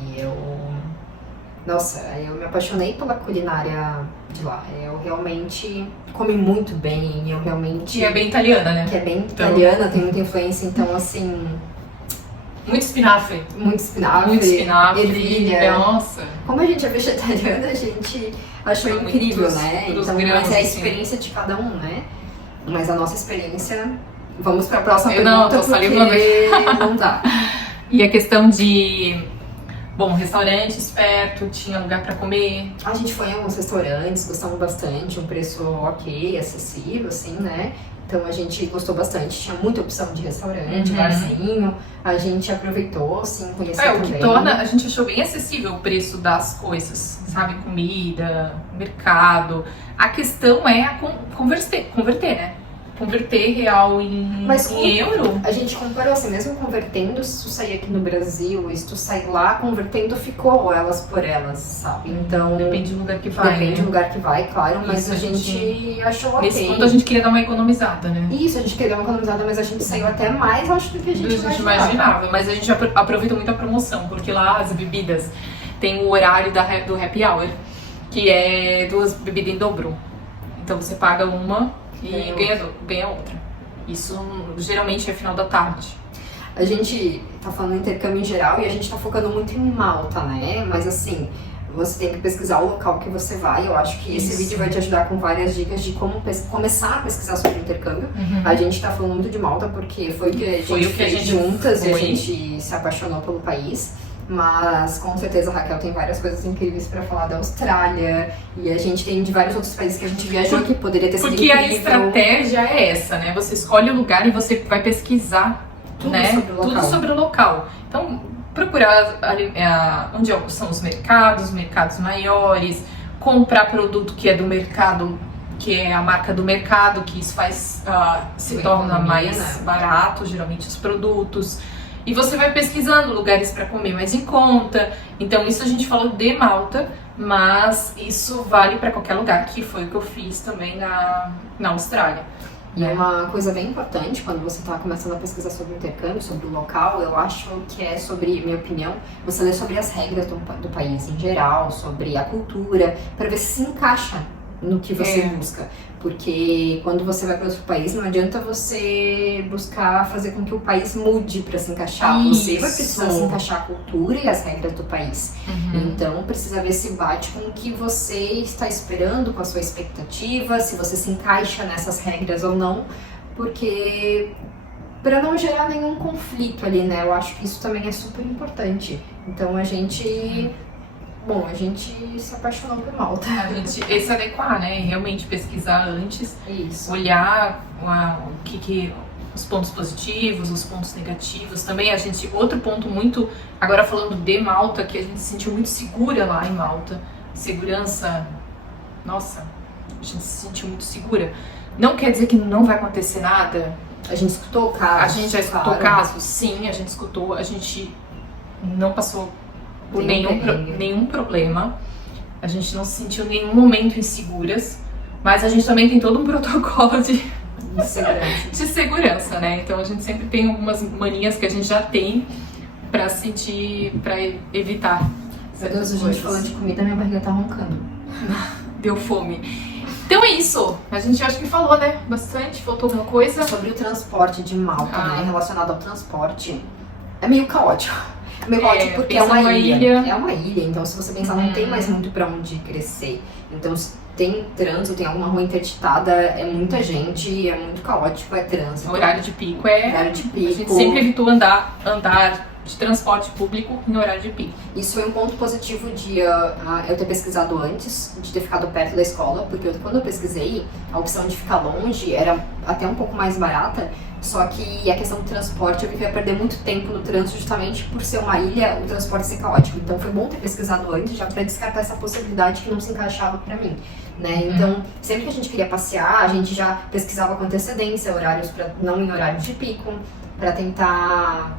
Nossa, eu me apaixonei pela culinária de lá. Eu realmente comi muito bem, eu realmente... Que é bem italiana, né? Que é bem italiana, tem muita influência, então assim... Muito espinafre. Ervilha. Nossa. Como a gente é vegetariana, a gente achou incrível, né? Então, mas é a experiência de cada um, né? Mas a nossa experiência... Vamos para a próxima Eu pergunta, não, tô salivando porque não dá. E a questão de, bom, restaurantes perto, tinha lugar pra comer. A gente foi em alguns restaurantes, gostamos bastante, um preço ok, acessível, assim, né? Então a gente gostou bastante, tinha muita opção de restaurante, barzinho, a gente aproveitou, assim, conheceu O também. que torna, a gente achou bem acessível o preço das coisas, sabe? Comida, mercado. A questão é converter, né? Converter real em euro. A gente comparou assim, mesmo convertendo, se tu sair aqui no Brasil e se tu sair lá, convertendo ficou elas por elas, sabe? Então... Depende do lugar que vai. Depende do lugar que vai, claro, mas Isso, a gente achou ok. Nesse ponto a gente queria dar uma economizada, né? Isso, a gente queria dar uma economizada, mas a gente saiu até mais, acho, do que a gente imaginava. Mas a gente aproveita muito a promoção, porque lá as bebidas tem o horário do happy hour, que é 2 bebidas em dobro. Então você paga uma e ganha outra. Isso geralmente é final da tarde. A gente tá falando intercâmbio em geral e a gente tá focando muito em Malta, né? Mas assim, você tem que pesquisar o local que você vai. Eu acho que esse vídeo vai te ajudar com várias dicas de como começar a pesquisar sobre intercâmbio. A gente tá falando muito de Malta porque foi o que a gente fez juntas e a gente se apaixonou pelo país. Mas com certeza a Raquel tem várias coisas incríveis pra falar da Austrália e a gente tem de vários outros países que a gente viajou que poderia ter sido incrível. Porque a estratégia é essa, né? Você escolhe o lugar e você vai pesquisar tudo sobre o local. Então, procurar onde são os mercados maiores, comprar produto que é do mercado, que é a marca do mercado, que isso faz se torna mais barato, geralmente, os produtos. E você vai pesquisando lugares para comer mais em conta. Então isso a gente falou de Malta, mas isso vale para qualquer lugar, que foi o que eu fiz também na Austrália. E é uma coisa bem importante quando você está começando a pesquisar sobre o intercâmbio, sobre o local, eu acho que é sobre, minha opinião, você ler sobre as regras do país em geral, sobre a cultura, para ver se se encaixa no que você busca. Porque quando você vai para outro país, não adianta você buscar fazer com que o país mude para se encaixar. Isso. Você vai precisar se encaixar a cultura e as regras do país. Então, precisa ver se bate com o que você está esperando, com a sua expectativa, se você se encaixa nessas regras ou não. Porque, para não gerar nenhum conflito ali, né? Eu acho que isso também é super importante. Então, a gente se apaixonou por Malta. A gente se adequar, né? Realmente pesquisar antes, olhar os pontos positivos, os pontos negativos. Também outro ponto muito, agora falando de Malta, que a gente se sentiu muito segura lá em Malta. Segurança, nossa, a gente se sentiu muito segura. Não quer dizer que não vai acontecer nada. A gente escutou casos. A gente já escutou casos, sim, a gente escutou, a gente não passou por nenhum problema. A gente não se sentiu em nenhum momento inseguras, mas a gente também tem todo um protocolo de segurança, né? Então a gente sempre tem algumas manias que a gente já tem pra evitar. Meu Deus, a gente falando de comida, minha barriga tá roncando. Deu fome. Então é isso. A gente acho que falou, né? Bastante. Faltou alguma coisa? Sobre o transporte de Malta, né? Relacionado ao transporte. É meio caótico. Meio caótico porque é uma ilha. É uma ilha, então se você pensar, não tem mais muito pra onde crescer. Então se tem trânsito, tem alguma rua interditada, é muita gente, é muito caótico, é trânsito. Horário de pico Horário de pico. A gente sempre evitou andar de transporte público em horário de pico. Isso foi um ponto positivo de eu ter pesquisado antes, de ter ficado perto da escola, porque quando eu pesquisei, a opção de ficar longe era até um pouco mais barata, só que a questão do transporte, eu vi que ia perder muito tempo no trânsito justamente por ser uma ilha, o transporte ser caótico. Então foi bom ter pesquisado antes, já para descartar essa possibilidade que não se encaixava para mim, né? Então, sempre que a gente queria passear, a gente já pesquisava com antecedência horários para não em horário de pico, para tentar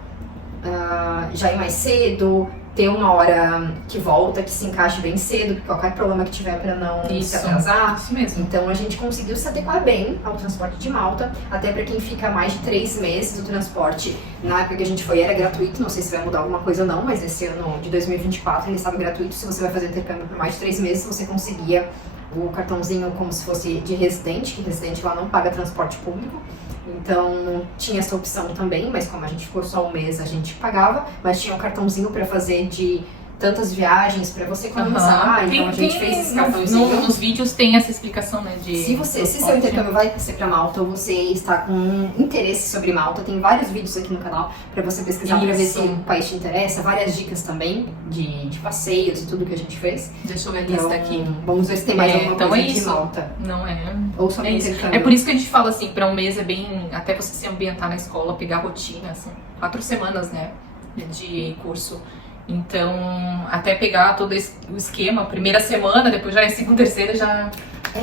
já ir mais cedo, ter uma hora que volta, que se encaixe bem cedo, porque qualquer problema que tiver para não se atrasar. Isso mesmo. Então a gente conseguiu se adequar bem ao transporte de Malta, até para quem fica mais de 3 meses, o transporte na época que a gente foi era gratuito, não sei se vai mudar alguma coisa ou não, mas esse ano de 2024 ele estava gratuito. Se você vai fazer intercâmbio por mais de 3 meses, você conseguia o cartãozinho como se fosse de residente, que residente lá não paga transporte público. Então tinha essa opção também, mas como a gente ficou só um mês, a gente pagava, mas tinha um cartãozinho para fazer de tantas viagens pra você economizar. Então a gente fez esse cartãozinho. Nos vídeos tem essa explicação, né? Se seu intercâmbio vai ser pra Malta ou você está com interesse sobre Malta, tem vários vídeos aqui no canal pra você pesquisar pra ver se o país te interessa. Várias dicas também de passeios e tudo que a gente fez. Deixa eu ver a lista aqui. Vamos ver se tem mais alguma então coisa é de Malta. Não é. Ou só intercâmbio. É por isso que a gente fala assim, pra um mês é bem. Até você se ambientar na escola, pegar a rotina, assim. 4 semanas, né? De curso. Então, até pegar todo o esquema, primeira semana, depois já é segunda, terceira, já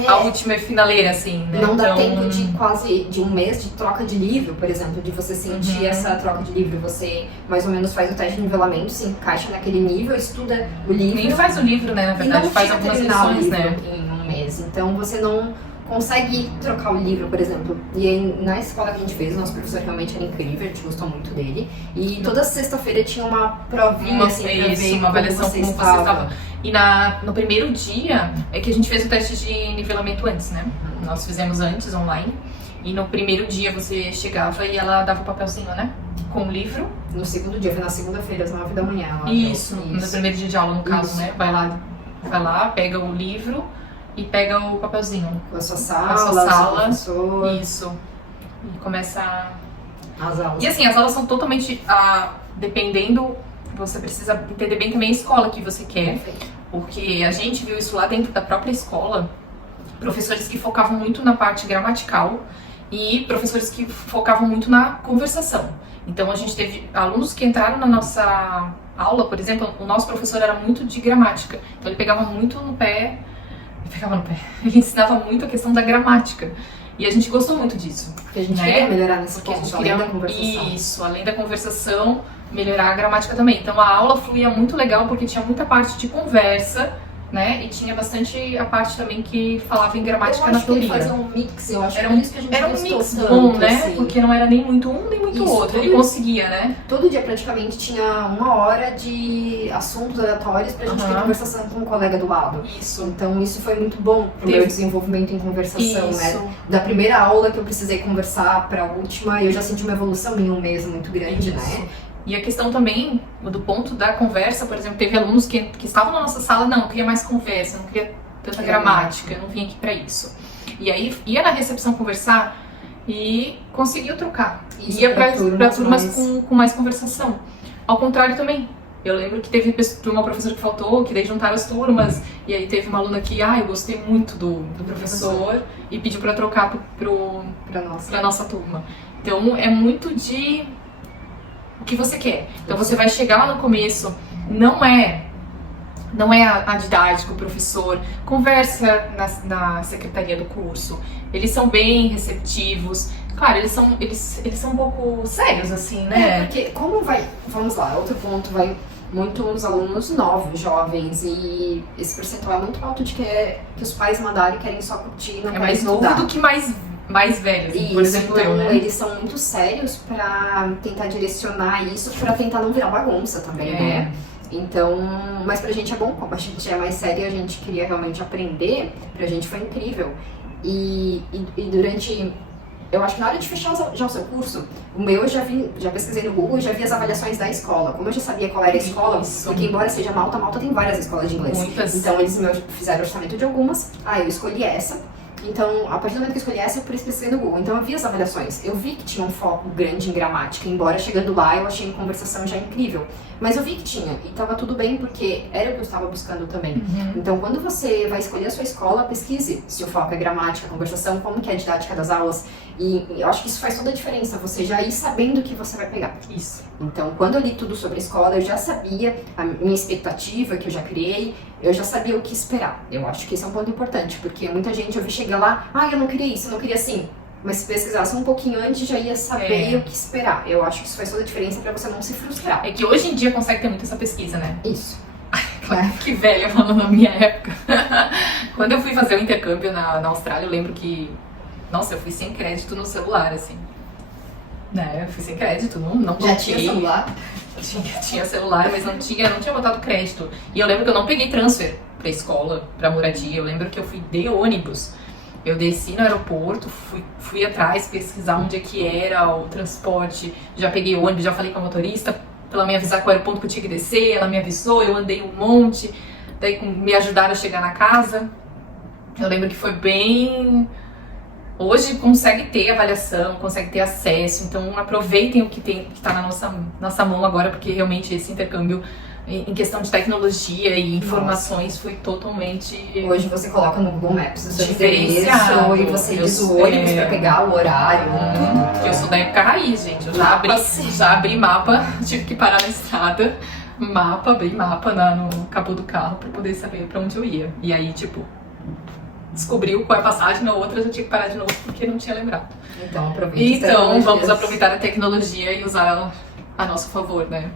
a última é finaleira, assim, né? Não dá tempo de quase de um mês de troca de livro, por exemplo, de você sentir essa troca de livro. Você mais ou menos faz o teste de nivelamento, se encaixa naquele nível, estuda o livro. Nem faz o livro, né? Na verdade, faz algumas lições, né? Em um mês. Então você não consegue trocar o livro, por exemplo. E aí, na escola que a gente fez, o nosso professor realmente era incrível, a gente gostou muito dele. E toda sexta-feira tinha uma provinha, assim, pra ver uma avaliação como você estava. E no primeiro dia, é que a gente fez o teste de nivelamento antes, né? Nós fizemos antes, online. E no primeiro dia você chegava e ela dava o papelzinho, né? Com o livro. No segundo dia, foi na segunda-feira, às 9 da manhã. Isso, no primeiro dia de aula, no caso, né? Vai lá, pega o livro e pega o papelzinho. Com a sua sala, isso. E começa as aulas. E assim, as aulas são totalmente, dependendo, você precisa entender bem também a escola que você quer. Perfeito. Porque a gente viu isso lá dentro da própria escola, professores que focavam muito na parte gramatical e professores que focavam muito na conversação. Então a gente teve alunos que entraram na nossa aula, por exemplo, o nosso professor era muito de gramática, então ele pegava muito no pé, ele ensinava muito a questão da gramática. E a gente gostou muito disso. Porque a gente queria melhorar nesse ponto, além da conversação. Isso, além da conversação, melhorar a gramática também. Então a aula fluía muito legal porque tinha muita parte de conversa, né? E tinha bastante a parte também que falava em gramática na teoria. Fazer um mix, eu acho era que é isso que a gente era um gostou mix tanto, bom, né? assim. Porque não era nem muito um, nem muito outro. Ele conseguia, né? Todo dia praticamente tinha 1 hora de assuntos aleatórios pra gente ter conversação com um colega do lado. Isso. Então isso foi muito bom pro meu desenvolvimento em conversação, né? Da primeira aula que eu precisei conversar pra última, eu já senti uma evolução em um mês muito grande, né? E a questão também, do ponto da conversa, por exemplo, teve alunos que estavam na nossa sala, não queria mais conversa, não queria tanta gramática, eu não vim aqui pra isso. E aí ia na recepção conversar e conseguiu trocar. Isso, ia pra turmas com mais conversação. Ao contrário também. Eu lembro que teve uma professora que faltou, que daí juntaram as turmas, e aí teve uma aluna que, eu gostei muito do professor, e pediu pra trocar pra nossa turma. Então é muito de o que você quer. Então você vai chegar lá no começo, não é a didática, o professor, conversa na secretaria do curso, eles são bem receptivos, claro, eles são um pouco sérios, assim, né? Porque vamos lá, outro ponto, vai muitos alunos novos, jovens, e esse percentual é muito alto de que os pais mandaram e querem só curtir, não querem mais estudar. Novo do que mais velhos, Isso, por exemplo, então, eu, né? Eles são muito sérios pra tentar direcionar isso, pra tentar não virar bagunça também, né? Então, mas pra gente é bom, como a gente é mais sério e a gente queria realmente aprender, pra gente foi incrível. E durante, eu acho que na hora de fechar já o seu curso, o meu eu já pesquisei no Google e já vi as avaliações da escola. Como eu já sabia qual era a escola, porque embora seja Malta tem várias escolas de inglês. Muitas. Então eles fizeram orçamento de algumas, eu escolhi essa. Então, a partir do momento que eu escolhi essa, eu pesquisei no Google. Então, eu vi as avaliações. Eu vi que tinha um foco grande em gramática. Embora, chegando lá, eu achei a conversação já incrível. Mas eu vi que tinha. E tava tudo bem, porque era o que eu estava buscando também. Então, quando você vai escolher a sua escola, pesquise se o foco é gramática, conversação, como que é a didática das aulas. E eu acho que isso faz toda a diferença. Você já ir sabendo o que você vai pegar. Isso. Então, quando eu li tudo sobre a escola, eu já sabia a minha expectativa que eu já criei. Eu já sabia o que esperar. Eu acho que esse é um ponto importante, porque muita gente eu vi chegar lá, eu não queria isso, eu não queria assim. Mas se pesquisasse um pouquinho antes, já ia saber o que esperar. Eu acho que isso faz toda a diferença pra você não se frustrar. É que hoje em dia consegue ter muito essa pesquisa, né? Isso. Que velha falando na minha época. Quando eu fui fazer o intercâmbio na Austrália, eu lembro que... Nossa, eu fui sem crédito no celular, assim. Eu fui sem crédito, não já tinha celular? Tinha celular, mas não tinha botado crédito. E eu lembro que eu não peguei transfer pra escola, pra moradia. Eu lembro que eu fui de ônibus. Eu desci no aeroporto, fui atrás pesquisar onde é que era o transporte. Já peguei ônibus, já falei com a motorista pra ela me avisar qual era o ponto que eu tinha que descer, ela me avisou, eu andei um monte, daí me ajudaram a chegar na casa. Eu lembro que foi bem... Hoje consegue ter avaliação, consegue ter acesso, então aproveitem o que está na nossa mão agora, porque realmente esse intercâmbio em questão de tecnologia e informações foi totalmente... Hoje você coloca no Google Maps o seu diferenciado. endereço e você diz o ônibus pra pegar o horário, tudo. Eu sou da época raiz, gente. Eu já abri mapa, tive que parar na estrada, abri mapa no capô do carro pra poder saber pra onde eu ia. E aí, tipo, descobriu qual é a passagem, na outra eu já tinha que parar de novo porque não tinha lembrado. Então, aproveita. Então, vamos aproveitar a tecnologia e usar ela a nosso favor, né?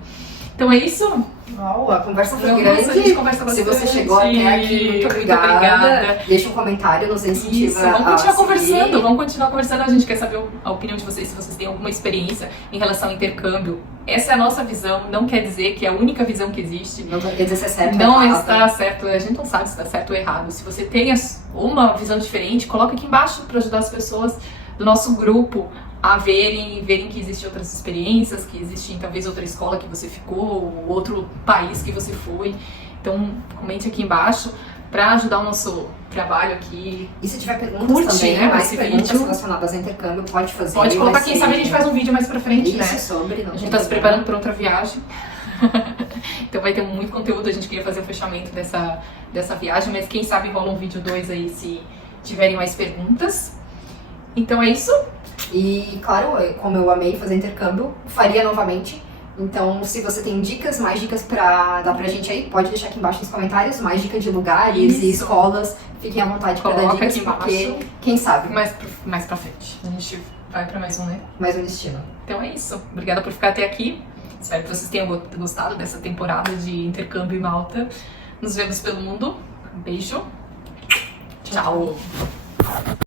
Então é isso. Uau, a conversa foi Nossa, grande. a gente conversa Se bastante. você chegou até aqui, muito obrigada. Deixa um comentário, nos incentiva Isso, vamos continuar a conversando, seguir. vamos continuar conversando. A gente quer saber a opinião de vocês, se vocês têm alguma experiência em relação ao intercâmbio. Essa é a nossa visão, não quer dizer que é a única visão que existe. Não quer dizer se é certo Não ou errado. está certo, a gente não sabe se está certo ou errado. Se você tem uma visão diferente, coloca aqui embaixo para ajudar as pessoas do nosso grupo a verem que existem outras experiências, que existe talvez outra escola que você ficou, outro país que você foi. Então, comente aqui embaixo para ajudar o nosso trabalho aqui. E se tiver perguntas Curte, também, né, mais esse perguntas vídeo. relacionadas a intercâmbio, pode fazer. Pode colocar, vai quem ser- sabe a gente faz um vídeo mais pra frente, né? Isso, sobre. Não A gente tem tá se problema. preparando para outra viagem. Então vai ter muito conteúdo, a gente queria fazer o fechamento dessa viagem, mas quem sabe rola um vídeo 2 aí se tiverem mais perguntas. Então é isso. E, claro, como eu amei fazer intercâmbio, faria novamente. Então, se você tem mais dicas pra dar pra gente aí, pode deixar aqui embaixo nos comentários, mais dicas de lugares e Isso. escolas. Fiquem à vontade pra dar Coloca dicas, aqui porque, embaixo. quem sabe, Mais pra frente. A gente vai pra mais um, né? mais um destino. Então é isso. Obrigada por ficar até aqui. Espero que vocês tenham gostado dessa temporada de intercâmbio em Malta. Nos vemos pelo mundo. Um beijo. Tchau.